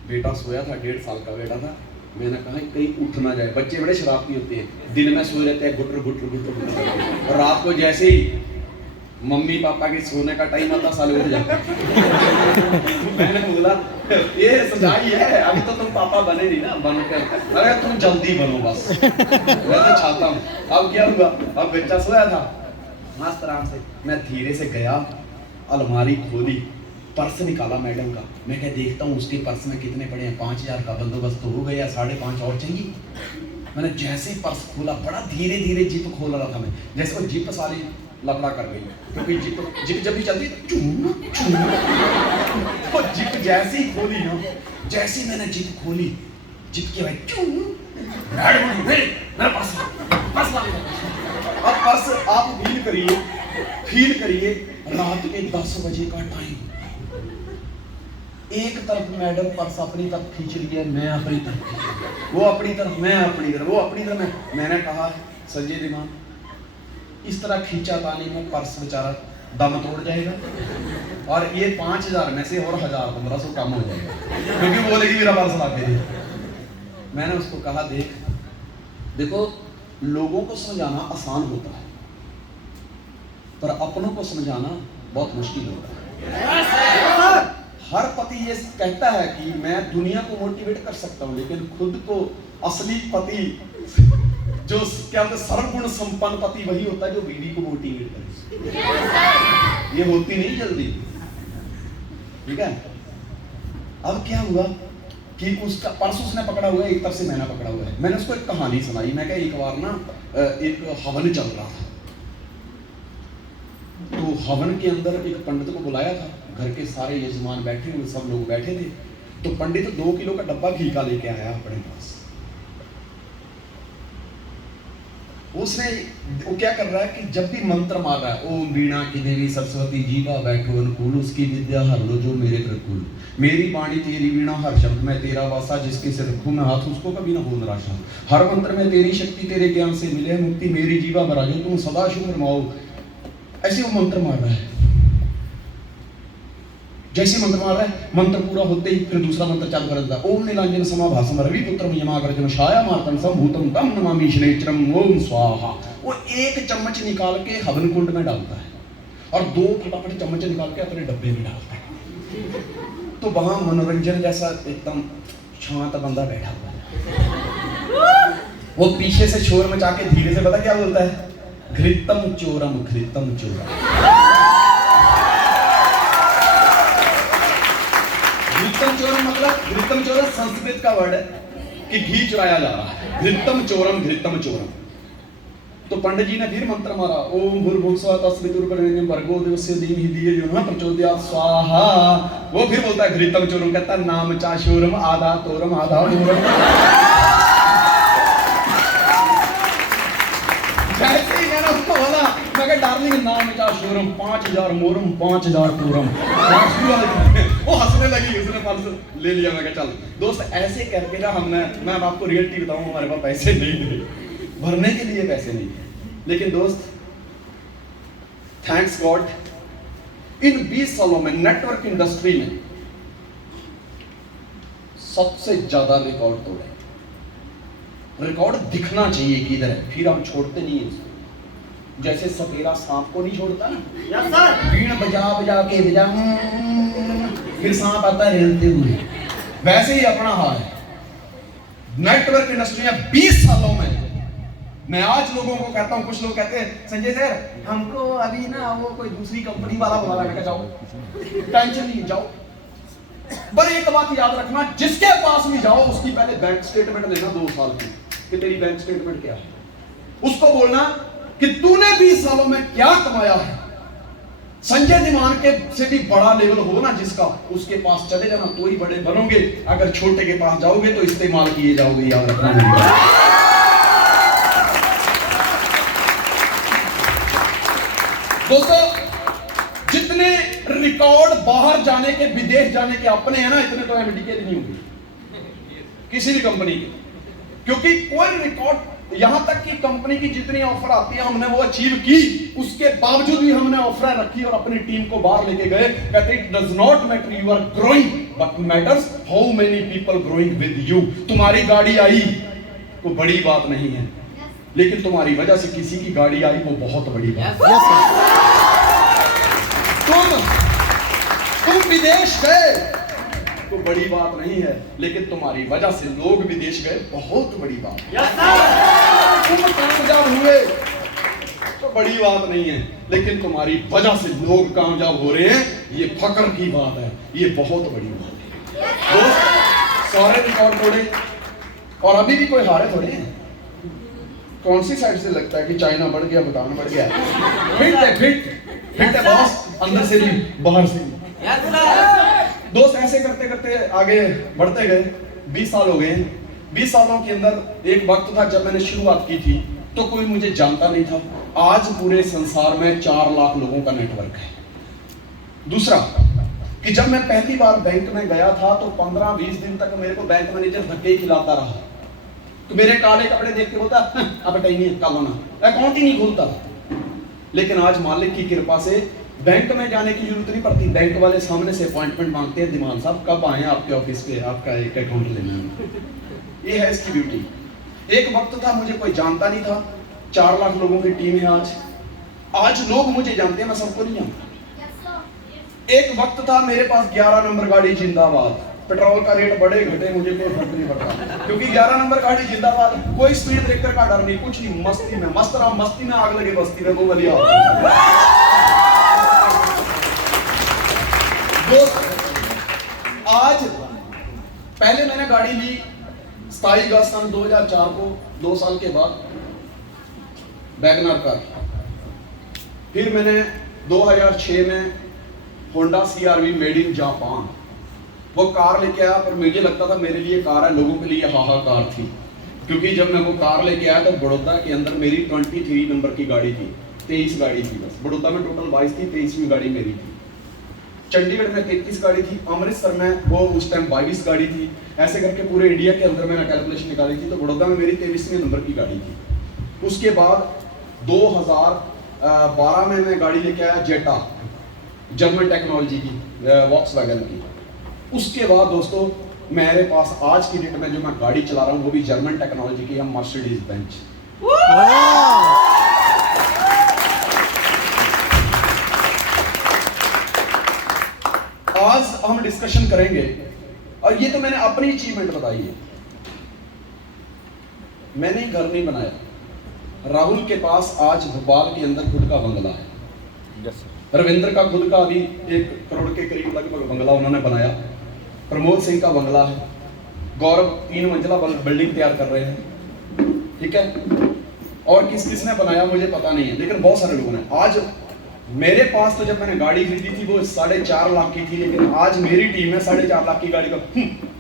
बेटा सोया था, 1.5 साल का बेटा था। मैंने कहा कहीं उठ ना जाए, बच्चे बड़े शरारती होते हैं, दिन में सो रहते हैं गुटर गुटर गुटर गुटर, और रात को जैसे ही मम्मी पापा के सोने का टाइम आता साले उठ जाते। मैंने बोला ये सच्चाई है, अभी तो तुम पापा बने नहीं ना, बनकर अरे तुम जल्दी बनो बस। मैं तो चाहता हूँ। अब क्या हुआ, अब बच्चा सोया था मस्त आराम से, मैं धीरे से गया, अलमारी खोली, पर्स निकाला मैडम का। मैं क्या देखता हूँ उसके पर्स में कितने पड़े हैं, 5,000 का बंदोबस्त तो हो गया, 5.5 और चाहिए। मैंने जैसे पर्स खोला, बड़ा धीरे धीरे जिप खोल रहा था मैं, जैसे वो जिप सारी लपड़ा कर गई, क्योंकि जिप जब भी चलती तो जिप जैसे ही खोली ना, जैसे मैंने जिप खोली, जिप के भाई मेरा पर्स अब पर्स आप फील करिए रात के 10 बजे का टाइम, एक तरफ मैडम पर्स अपनी तरफ खींच रही है, मैं अपनी तरफ, वो अपनी तरफ, मैं अपनी तरफ, वो अपनी तरफ। मैंने कहा संजय दिमाग, इस तरह खींचा तानी में पर्स बेचारा दम तोड़ जाएगा, और ये 5,000 में से और 1,000-1,500 कम हो जाएगा, क्योंकि बोलेगी मेरा पर्स ला के दे। मैंने उसको कहा देखो लोगों को समझाना आसान होता है, पर अपनों को समझाना बहुत मुश्किल होता है। हर पति ये कहता है कि मैं दुनिया को मोटिवेट कर सकता हूँ, लेकिन खुद को असली पति, जो क्या होता है सर्वगुण संपन्न पति, वही होता है जो बीवी को मोटिवेट करे। ये होती नहीं जल्दी, ठीक है। अब क्या हुआ कि उसका पर्स उसने पकड़ा हुआ है, एक तरफ से मैंने पकड़ा हुआ है। मैंने उसको एक कहानी सुनाई। मैं क्या, एक बार ना एक हवन चल रहा था, तो हवन के अंदर एक पंडित को बुलाया था, घर के सारे यजमान बैठे हुए, सब लोग बैठे थे। तो पंडित 2 किलो का डब्बा घी का लेके आया अपने पास। उसने वो क्या कर रहा है कि जब भी मंत्र मार रहा है, ओम वीणा की देवी सरस्वती जीवा बैठो अनुकूल, उसकी विद्या हर लो जो मेरे प्रतिकूल, मेरी वाणी तेरी वीणा हर शब्द में तेरा वासा, जिसके सिर रखूं मैं हाथ उसको कभी ना हो निराशा, हर मंत्र में तेरी शक्ति तेरे ज्ञान से मिले मुक्ति, मेरी जीवा बराजो तुम सदा शुभ रमाओ। ऐसे वो मंत्र मार रहा है। जैसे मंत्र मार रहा है, मंत्र पूरा होते ही फिर दूसरा मंत्र चालू कर देता है, ओम नीलांजन समाभासम रविपुत्रम यमाग्रजम छायामार्तंड संभूतम तम नमामि शनैश्चरम ओम स्वाहा। वो 1 चम्मच निकाल के हवन कुंड में डालता है, और 2 फटाफट चम्मच निकाल के अपने डब्बे में डालता है। तो वहां मनोरंजन जैसा एकदम शांत बंदा बैठा हुआ है, वो पीछे से शोर मचा के धीरे से, पता क्या बोलता है, घृतम चोरम, घृतम चोरम। घृतम चोरम मतलब, घृतम चोरम संस्कृत का वर्ड है कि घी चुराया जा रहा है। घृतम चोरम, घृतम चोरम। तो पंडित जी ने फिर मंत्र मारा, ओम भूर्भुवस्सुवः तत्सवितुर्वरेण्यं भर्गो देवस्य धीमहि धियो यो नः प्रचोदयात् स्वाहा। वो फिर बोलता है घृतम चोरम, कहता है नाम चा शोरम आधा तोरम आधा मोरम। जैसे ही मैंने उसको बोला, मैं कहा डार्लिंग नाम चा शोरम 5000 मोरम 5000 तोरम। वो हंसने लगी, उसने 500 ले लिया। मैं कहा चल दोस्त, ऐसे करके ना हमने, मैं अब आपको रियलिटी बताऊं, हमारे पास पैसे नहीं थे, भरने के लिए पैसे नहीं थे। लेकिन दोस्त थैंक्स गॉड, इन 20 सालों में नेटवर्क इंडस्ट्री में सबसे ज्यादा रिकॉर्ड तोड़े। रिकॉर्ड दिखना चाहिए कि इधर है, फिर हम छोड़ते नहीं है इसको। जैसे सपेरा सांप को नहीं छोड़ता ना, यस सर, बीन बजा बजा के बजा, फिर सांप आता है रेलते हुए, वैसे ही अपना हाल है। नेटवर्क इंडस्ट्री में 20 सालों में मैं आज लोगों को कहता हूं, कुछ लोग कहते हैं संजय सर हमको अभी ना वो कोई दूसरी कंपनी वाला बुला रहा है, जाओ टेंशन नहीं, जाओ। पर एक बात याद रखना, जिसके पास भी जाओ उसकी पहले बैंक स्टेटमेंट लेना 2 साल की, कि तेरी बैंक स्टेटमेंट क्या है। उसको बोलना कि तूने 20 सालों में क्या कमाया है। संजय दिमान के से भी बड़ा लेवल हो ना जिसका, उसके पास चले जाना, तो ही बड़े बनोगे। अगर छोटे के पास जाओगे तो इस्तेमाल किए जाओगे, याद रखना। दोस्तों, जितने रिकॉर्ड बाहर जाने के, विदेश जाने के अपने हैं ना, इतने तो अमेरिका के नहीं होंगे किसी भी कंपनी के। क्योंकि कोई रिकॉर्ड, यहां तक कि कंपनी की जितनी ऑफर आती है हमने वो अचीव की, उसके बावजूद भी हमने ऑफर रखी और अपनी टीम को बाहर लेके गए। कहते it does not matter you are growing, but matters how many people growing with you. तुम्हारी गाड़ी आई तो बड़ी बात नहीं है, लेकिन तुम्हारी वजह से किसी की गाड़ी आई वो बहुत बड़ी बात है। तुम विदेश गए तो बड़ी बात नहीं है, लेकिन तुम्हारी वजह से लोग विदेश गए, बहुत बड़ी बात है। तुम कामयाब हुए तो बड़ी बात नहीं है, लेकिन तुम्हारी वजह से लोग कामयाब हो रहे हैं, ये फक्र की बात है, ये बहुत बड़ी बात है। दोस्त, सारे रिकॉर्ड तोड़े और अभी भी कोई हारे थोड़े हैं। कौन सी साइड से लगता है कि चाइना बढ़ गया, भूटान बढ़ गया? फिट है बॉस, अंदर से भी बाहर से भी। दोस्त, ऐसे करते करते आगे बढ़ते गए। 20 साल हो गए। 20 सालों के अंदर एक वक्त था जब मैंने शुरुआत की थी तो कोई मुझे जानता नहीं था। आज पूरे संसार में 4 लाख लोगों का नेटवर्क है। दूसरा कि जब मैं पहली बार बैंक में गया था तो 15-20 दिन तक मेरे को बैंक मैनेजर धक्के खिलाता रहा। तो मेरे काले कपड़े देख के बोलता अब टाइम कल होना, अकाउंट ही नहीं खुलता। लेकिन आज मालिक की कृपा से बैंक में जाने की जरूरत नहीं पड़ती। बैंक वाले सामने से अपॉइंटमेंट मांगते हैं, दिमान साहब कब आए आपके ऑफिस पे, आपका एक अकाउंट लेना है। ये है इसकी ब्यूटी। एक वक्त था मुझे कोई जानता नहीं था, 4 लाख लोगों की टीम है आज लोग मुझे जानते हैं, मैं सबको नहीं जानता। एक वक्त था मेरे पास 11 नंबर गाड़ी जिंदाबाद, पेट्रोल का रेट बढ़े घटे मुझे कोई फर्क नहीं पड़ता, क्योंकि 11 नंबर गाड़ी जिंदाबाद, कोई स्पीड ब्रेकर का डर नहीं, कुछ नहीं, मस्ती में मस्त रहा, मस्ती में आग लगे बस्ती में, वो बढ़िया। आज पहले मैंने गाड़ी ली 27 अगस्त सन 2004 को, 2 साल के बाद वैगनर कार। फिर मैंने 2006 में Honda CR-V made in Japan वो कार लेके आया। पर मुझे लगता था मेरे लिए कार है, लोगों के लिए हाहाकार थी। क्योंकि जब मैं वो कार लेके आया तो बड़ौदा के अंदर मेरी 23 नंबर की गाड़ी थी, 23 गाड़ी थी बस। बड़ौदा में टोटल 22 थी, 23वीं गाड़ी मेरी थी। चंडीगढ़ में 33 गाड़ी थी, अमृतसर में वो उस टाइम 22 गाड़ी थी। ऐसे करके पूरे इंडिया के अंदर मैंने कैलकुलेशन निकाली थी, तो बड़ौदा में मेरी 23वीं नंबर की गाड़ी थी। उसके बाद 2012 में मैं गाड़ी लेके आया जेटा, जर्मन टेक्नोलॉजी की, वॉक्सवैगन की। उसके बाद दोस्तों मेरे पास आज की डेट में जो मैं गाड़ी चला रहा हूँ वो भी जर्मन टेक्नोलॉजी की है, मर्सिडीज बेंज। आज हम डिस्कशन करेंगे, और ये तो मैंने अपनी अचीवमेंट बताई है। मैंने घर नहीं बनाया, राहुल के पास आज भोपाल के अंदर खुद का बंगला है। यस रविंद्र का खुद का अभी 1 करोड़ के करीब लगभग बंगला उन्होंने बनाया। प्रमोद सिंह का बंगला है। गौरव 3 मंजिला बिल्डिंग तैयार कर रहे हैं, ठीक है। और किस किस ने बनाया मुझे पता नहीं है, लेकिन बहुत सारे लोगों ने। आज मेरे पास तो जब मैंने गाड़ी खरीदी थी वो 4.5 लाख की थी, लेकिन आज मेरी टीम में 4.5 लाख की गाड़ी का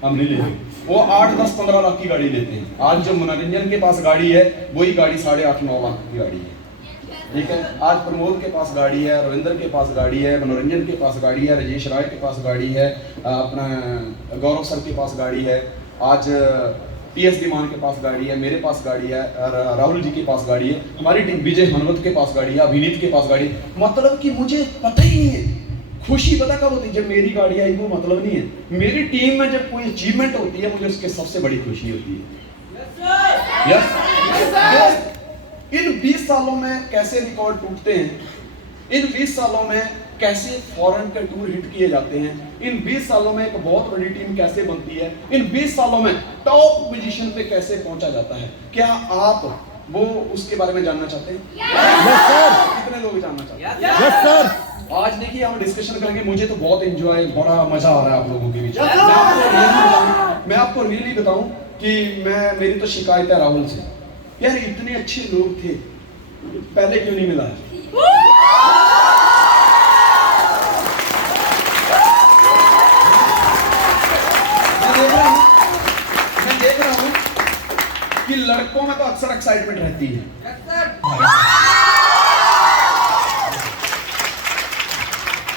हम नहीं लेते, वो 8, 10, 15 लाख की गाड़ी लेते हैं। आज जो मनोरंजन के पास गाड़ी है वही गाड़ी 8.5, 9 लाख की गाड़ी है, ठीक है। आज प्रमोद के पास गाड़ी है, रविंद्र के पास गाड़ी है, मनोरंजन के पास गाड़ी है, राजेश राय के पास गाड़ी है, अपना गौरव सर के पास गाड़ी है, आज PS मान के पास गाड़ी है, मेरे पास गाड़ी है, राहुल जी के पास गाड़ी है, हमारी टीम विजय हनवत के पास गाड़ी है, अभिनीत के पास गाड़ी है। मतलब कि मुझे पता ही नहीं है खुशी पता कब होती है, जब मेरी गाड़ी आई वो मतलब नहीं है। मेरी टीम में जब कोई अचीवमेंट होती है मुझे उसके सबसे बड़ी खुशी होती है। यस, इन 20 सालों में कैसे रिकॉर्ड टूटते हैं, इन 20 सालों में कैसे फॉरेन के टूर हिट किए जाते हैं, इन 20 सालों में एक बहुत बड़ी टीम कैसे बनती है, इन 20 सालों में टॉप पोजीशन पे कैसे पहुंचा जाता है, क्या आप वो उसके बारे में जानना चाहते हैं? Yes sir. कितने लोग जानना चाहते हैं? Yes sir. आज देखिए हम डिस्कशन करेंगे। मुझे तो बहुत एंजॉय, बड़ा मजा आ रहा है आप लोगों के बीच। मैं आपको रियली बताऊं कि मेरी तो शिकायत है राहुल से, यार इतने अच्छे लोग थे पहले क्यों नहीं मिला है? मैं देख रहा हूं कि लड़कों में तो अक्सर एक्साइटमेंट रहती है।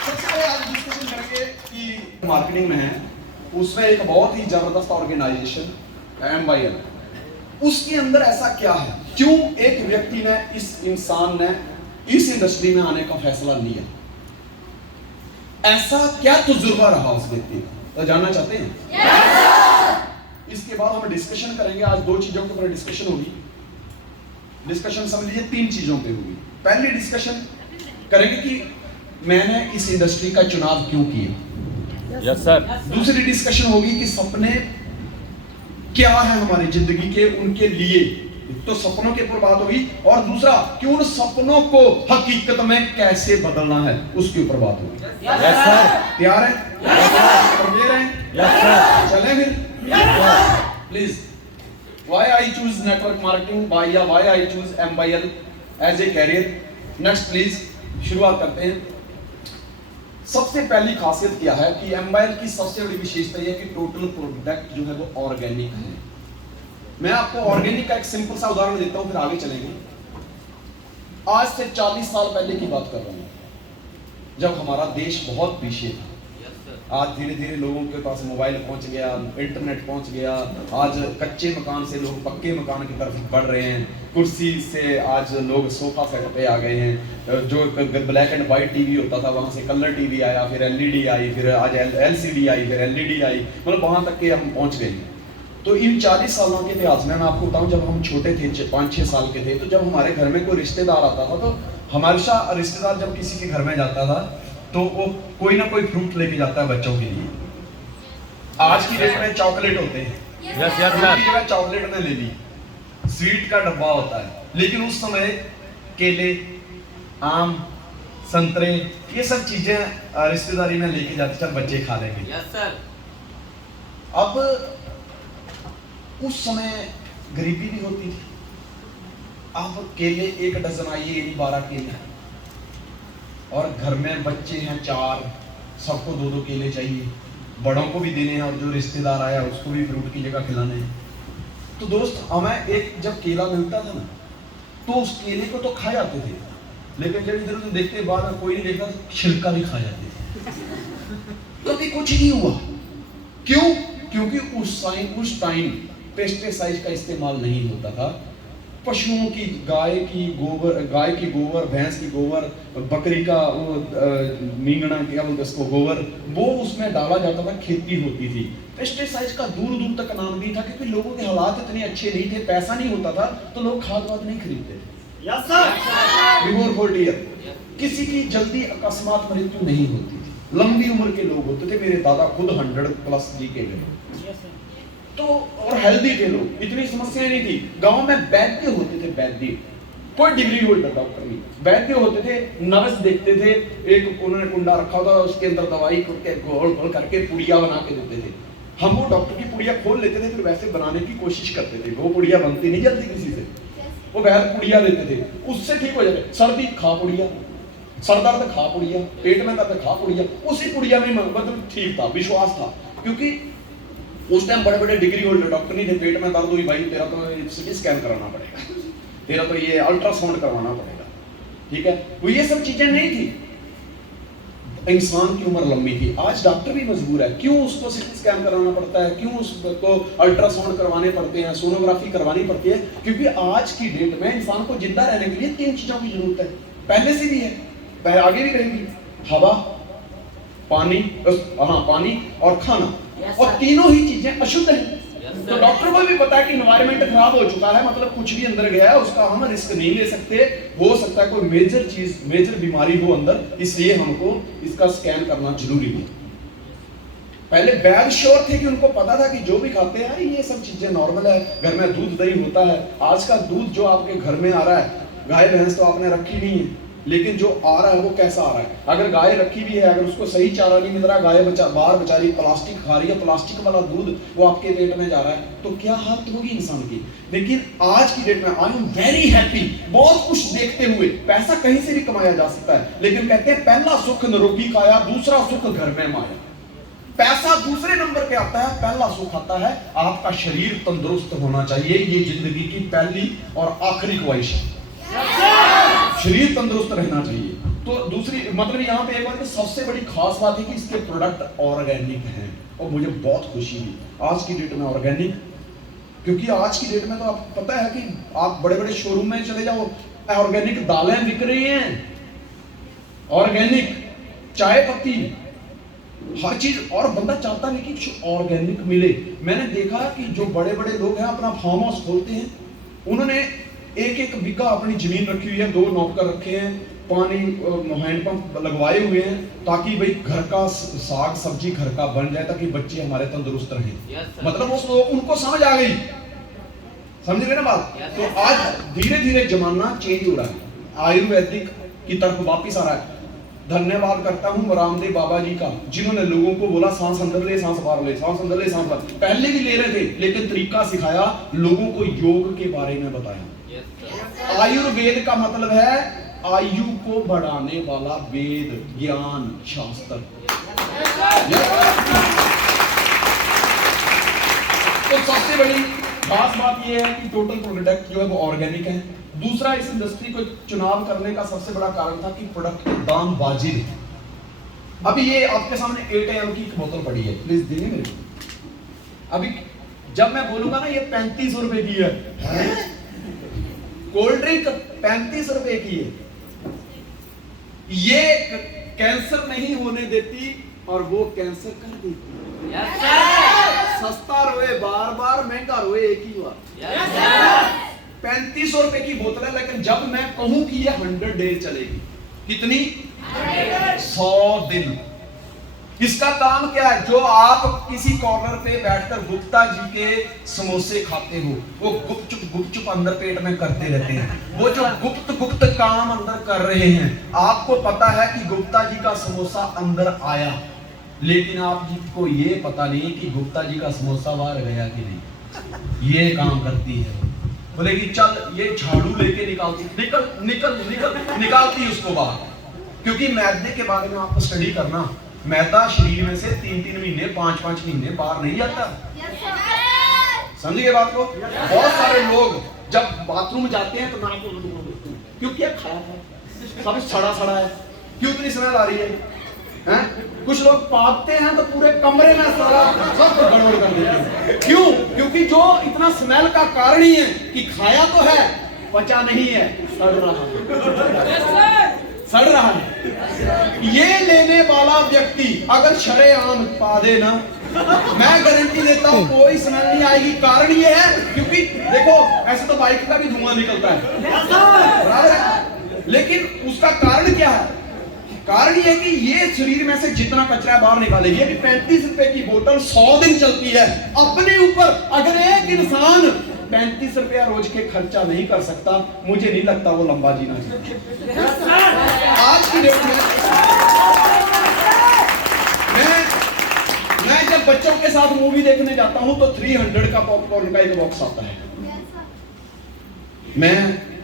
सबसे पहले आज डिस्कशन करेंगे कि मार्केटिंग में है, उसमें एक बहुत ही जबरदस्त ऑर्गेनाइजेशन MYL, उसके अंदर ऐसा क्या है, क्यों एक व्यक्ति ने, इस इंसान ने इस इंडस्ट्री में आने का फैसला लिया, ऐसा क्या तजुर्बा रहा उस व्यक्ति का, तो जानना चाहते हैं? इसके बाद हम डिस्कशन करेंगे। आज 2 चीजों के ऊपर डिस्कशन होगी। डिस्कशन समझ लीजिए 3 चीजों पे होगी। पहली डिस्कशन करेंगे कि मैंने इस इंडस्ट्री का चुनाव क्यों किया। Yes sir. दूसरी डिस्कशन होगी कि सपने क्या है हमारी जिंदगी के, उनके लिए, तो सपनों के ऊपर बात होगी। और दूसरा कि उन सपनों को हकीकत में कैसे बदलना है, उसके ऊपर बात होगी। Yes sir. तैयार है? तैयार हैं? Yes sir. चलें फिर? Please, why I choose network marketing, why I choose MYL as a career? Next please, शुरुआत करते हैं। सबसे पहली खासियत क्या है कि MYL की सबसे बड़ी विशेषता यह है कि टोटल प्रोडक्ट जो है वो ऑर्गेनिक है। मैं आपको ऑर्गेनिक का एक सिंपल सा उदाहरण देता हूं, फिर आगे चलेंगे। आज से 40 साल पहले की बात कर रहा हूं, जब हमारा देश बहुत पीछे था। आज धीरे धीरे लोगों के पास मोबाइल पहुंच गया, इंटरनेट पहुंच गया। आज कच्चे मकान से लोग पक्के मकान की तरफ बढ़ रहे हैं। कुर्सी से आज लोग सोफा सेट पे आ गए हैं। जो ब्लैक एंड वाइट टीवी होता था वहां से कलर टीवी आया, फिर LED आई, फिर आज LCD आई, फिर LED आई, मतलब वहां तक के हम पहुंच गए हैं। तो इन 40 सालों के इतिहास में मैं आपको बताऊं, जब हम छोटे थे, 5-6 साल के थे, तो जब हमारे घर में कोई रिश्तेदार आता था तो हमेशा रिश्तेदार जब किसी के घर में जाता था तो वो कोई ना कोई फ्रूट लेके जाता है बच्चों के लिए। आज की डेट में चॉकलेट होते हैं, यस यस सर। चॉकलेट ने ले ली, स्वीट का डब्बा होता है, लेकिन उस समय केले, आम, संतरे, ये सब चीजें रिश्तेदारी में लेके जाते, चल बच्चे खा लेंगे। Yes sir. अब उस समय गरीबी भी होती थी। अब केले 1 डजन आइए, 12 केले, और घर में बच्चे हैं 4, सबको 2-2 केले चाहिए, बड़ों को भी देने हैं और जो रिश्तेदार आया उसको भी फ्रूट की जगह खिलाने हैं। तो दोस्त, हमें एक जब केला मिलता था ना तो उस केले को तो खा जाते थे, लेकिन जब इधर उधर देखते बाद में कोई नहीं देखता, छिलका भी खा जाते थे। कभी कुछ नहीं हुआ। क्यों? क्योंकि उस टाइम पेस्टिसाइड का इस्तेमाल नहीं होता था। पशुओं की, गाय की गोबर, भैंस की गोबर, बकरी का वो मींगना, क्या बोलते उसको, गोबर, वो उसमें डाला जाता था, खेती होती थी। पेस्टिसाइड का दूर दूर तक नाम भी था, क्योंकि लोगों के हालात इतने अच्छे नहीं थे, पैसा नहीं होता था, तो लोग खाद वाद नहीं खरीदते थे। Yes sir. बिफोर 40 ईयर किसी की जल्दी अकस्मात मृत्यु नहीं होती थी, लंबी उम्र के लोग होते थे। मेरे दादा खुद 100+ जी के गए, तो और हेल्दी थे लोग, इतनी समस्याएं नहीं थी। गांव में वैद्य होते थे, वैद्य कोई डिग्री होल्डर डॉक्टर नहीं। वैद्य होते थे, नर्स देखते थे, एक उन्होंने कुंडा रखा होता था, उसके अंदर दवाई करके घोल घोल करके पुड़िया बना के देते थे। हम वो डॉक्टर की पुड़िया खोल लेते थे, फिर वैसे बनाने की कोशिश करते थे। वो पुड़िया बनती नहीं जल्दी किसी से, वो वैद्य पुड़िया देते थे, उससे ठीक हो जाते। सर्दी खा पुड़िया, सर दर्द खा पुड़िया, पेट में दर्द खा पुड़िया, उसी पुड़िया में मतलब ठीक था, विश्वास था। क्योंकि उस टाइम बड़े बड़े डिग्री होल्डर डॉक्टर नहीं थे। पेट में दर्द हुई, भाई तेरा तो सीटी स्कैन कराना पड़ेगा, तेरा तो ये अल्ट्रासाउंड करवाना पड़ेगा, ठीक है। वो ये सब चीजें नहीं थी। इंसान की उम्र लंबी थी। आज डॉक्टर भी मजबूर है, क्यों उसको सीटी स्कैन कराना पड़ता है, क्यों उसको अल्ट्रासाउंड करवाने पड़ते हैं, सोनोग्राफी करवानी पड़ती है, क्योंकि आज की डेट में इंसान को जिंदा रहने के लिए 3 चीजों की जरूरत है। पहले से भी है, पहले आगे भी रहेगी, हवा, पानी, पानी और खाना। और तीनों ही चीजें अशुद्ध हैं। तो डॉक्टर को भी पता है कि एनवायरनमेंट खराब हो चुका है, मतलब कुछ भी अंदर गया है उसका हम रिस्क नहीं ले सकते, हो सकता है कोई मेजर चीज, मेजर बीमारी हो अंदर, इसलिए हमको इसका स्कैन करना जरूरी है। पहले वैद्य श्योर थे कि उनको पता था कि जो भी खाते हैं ये सब चीजें नॉर्मल है, घर में दूध दही होता है। आज का दूध जो आपके घर में आ रहा है, गाय भैंस तो आपने रखी नहीं है, लेकिन जो आ रहा है वो कैसा आ रहा है। अगर गाय रखी भी है, अगर उसको सही चारा नहीं मिल रहा, गाय बाहर बेचारी प्लास्टिक खा रही है, प्लास्टिक वाला दूध वो आपके पेट में जा रहा है, तो क्या हालत होगी इंसान की। लेकिन आज की डेट में आई एम वेरी हैप्पी, बहुत कुछ देखते हुए, पैसा कहीं से भी कमाया जा सकता है, लेकिन कहते हैं पहला सुख निरोगी काया, दूसरा सुख घर में माया। पैसा दूसरे नंबर पे आता है, पहला सुख आता है आपका शरीर तंदुरुस्त होना चाहिए। ये जिंदगी की पहली और आखिरी ख्वाहिश है, शरीर तंदुरुस्त रहना चाहिए। तो दूसरी मतलब यहाँ पे एक बार सबसे बड़ी खास बात है कि इसके प्रोडक्ट ऑर्गेनिक हैं, और मुझे बहुत खुशी हुई आज की डेट में ऑर्गेनिक। क्योंकि आज की डेट में तो आपको पता है कि आप बड़े बड़े शोरूम में चले जाओ, ऑर्गेनिक दालें बिक रही हैं, ऑर्गेनिक चाय पत्ती, हर चीज, और बंदा चाहता है कि ऑर्गेनिक मिले। मैंने देखा कि जो बड़े बड़े लोग हैं अपना फार्म हाउस खोलते हैं, उन्होंने एक एक बीघा अपनी जमीन रखी हुई है, 2 नौकर रखे हैं, पानी हैंडपंप लगवाए हुए हैं, ताकि भाई घर का साग सब्जी घर का बन जाए, ताकि बच्चे हमारे तंदुरुस्त रहें। मतलब उनको समझ आ गई, समझ गए ना बात। तो आज धीरे धीरे जमाना चेंज हो रहा है, आयुर्वेदिक की तरफ वापिस आ रहा है। धन्यवाद करता हूँ रामदेव बाबा जी का, जिन्होंने लोगों को बोला सांस अंदर ले सांस बाहर ले, सांस अंदर ले सांस बाहर। पहले भी ले रहे थे, लेकिन तरीका सिखाया, लोगों को योग के बारे में बताया। आयुर्वेद का मतलब है आयु को बढ़ाने वाला वेद, ज्ञान, शास्त्र। तो सबसे बड़ी खास बात यह है कि टोटल प्रोडक्ट जो है वो ऑर्गेनिक है। दूसरा, इस इंडस्ट्री को चुनाव करने का सबसे बड़ा कारण था कि प्रोडक्ट के दाम वाजिब है। अभी ये आपके सामने 8 ml की बोतल पड़ी है, प्लीज देंगे मेरे को। अभी जब मैं बोलूंगा ना ये 35 रुपए की है, कोल्ड ड्रिंक 35 रुपए की है, ये कैंसर नहीं होने देती और वो कैंसर कर देती। सस्ता रोए बार बार, महंगा रोए एक ही बार। 35 रुपए की बोतल है, लेकिन जब मैं कहूं कि ये 100 डेज चलेगी, कितनी 100 दिन। इसका काम क्या है? जो आप किसी कॉर्नर पे बैठकर गुप्ता जी के समोसे खाते हो, वो गुपचुप अंदर पेट में करते रहते हैं, वो जो गुप्त काम अंदर कर रहे हैं। आपको पता है कि गुप्ता जी का समोसा अंदर आया, लेकिन आप जी को ये पता नहीं कि गुप्ता जी का समोसा बाहर गया कि नहीं। ये काम करती है, बोलेगी चल ये झाड़ू लेके निकालती उसको बाहर। क्योंकि मैदे के बारे में आपको स्टडी करना, मैदा शरीर में से 3-3 महीने 5-5 महीने बाहर नहीं जाता। समझिए बात को। बहुत सारे लोग जब बाथरूम जाते हैं तो नाक को क्यों, क्या खाया था, सब सड़ा सड़ा है, क्यों इतनी स्मेल आ रही है, हैं? कुछ लोग पापते हैं तो पूरे कमरे में सारा सब गड़बड़ कर देते हैं। क्यों? क्योंकि जो इतना स्मेल का कारण ही है कि खाया तो है, पचा नहीं है, सड़ रहा है। ये लेने वाला व्यक्ति अगर शरेआम पा दे ना, मैं गारंटी देता हूं कोई स्मेल नहीं आएगी। कारण ये है क्योंकि देखो, ऐसे तो बाइक का भी धुआं निकलता है, बराबर है, लेकिन उसका कारण क्या है? कारण ये है कि ये शरीर में से जितना कचरा बाहर निकालेगी। अभी 35 रुपए की बोतल 100 दिन चलती है। अपने ऊपर अगर एक इंसान 35 रुपया रोज के खर्चा नहीं कर सकता, मुझे नहीं लगता वो लंबा जीना चाहिए। आज की डेट में मैं जब बच्चों के साथ मूवी देखने जाता हूं तो 300 का पॉपकॉर्न का एक बॉक्स आता है। मैं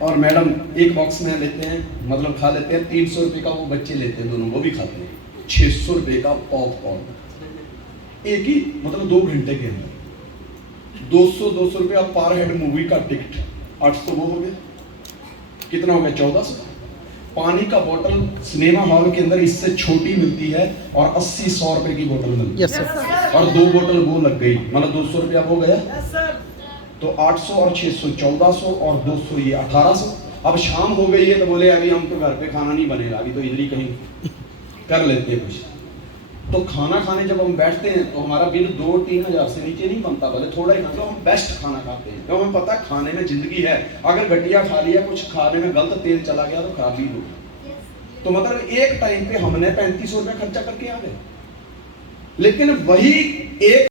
और मैडम एक बॉक्स में लेते हैं, मतलब खा लेते हैं। 300 रुपए का वो बच्चे लेते हैं, दोनों वो भी खाते हैं। 600 रुपए का पॉपकॉर्न, एक ही मतलब 2 घंटे के अंदर। 200 रुपया पर हेड मूवी का टिकट, 800 वो हो गया, कितना हो गया 1400। पानी का बोतल सिनेमा हॉल के अंदर इससे छोटी मिलती है और 80-100 रुपए की बोतल मिलती है। Yes, sir. और 2 बोतल वो लग गई, मतलब 200 रुपया वो गया। तो 800 और 600 1400 और 200 ये 1800। अब शाम हो गई है तो बोले अभी हम तो घर पे खाना नहीं बनेगा, अभी तो इधर ही कहीं कर लेते हैं कुछ। तो खाना खाने जब हम बैठते हैं तो हमारा बिल 2-3 हजार से नीचे नहीं बनता, भले थोड़ा ही खाते, हम बेस्ट खाना खाते हैं क्योंकि हमें पता है खाने में जिंदगी है। अगर घटिया खा लिया, कुछ खाने में गलत तेल चला गया तो खराबी होगी। तो मतलब एक टाइम पे हमने 3500 रुपया खर्चा करके आ गए, लेकिन वही एक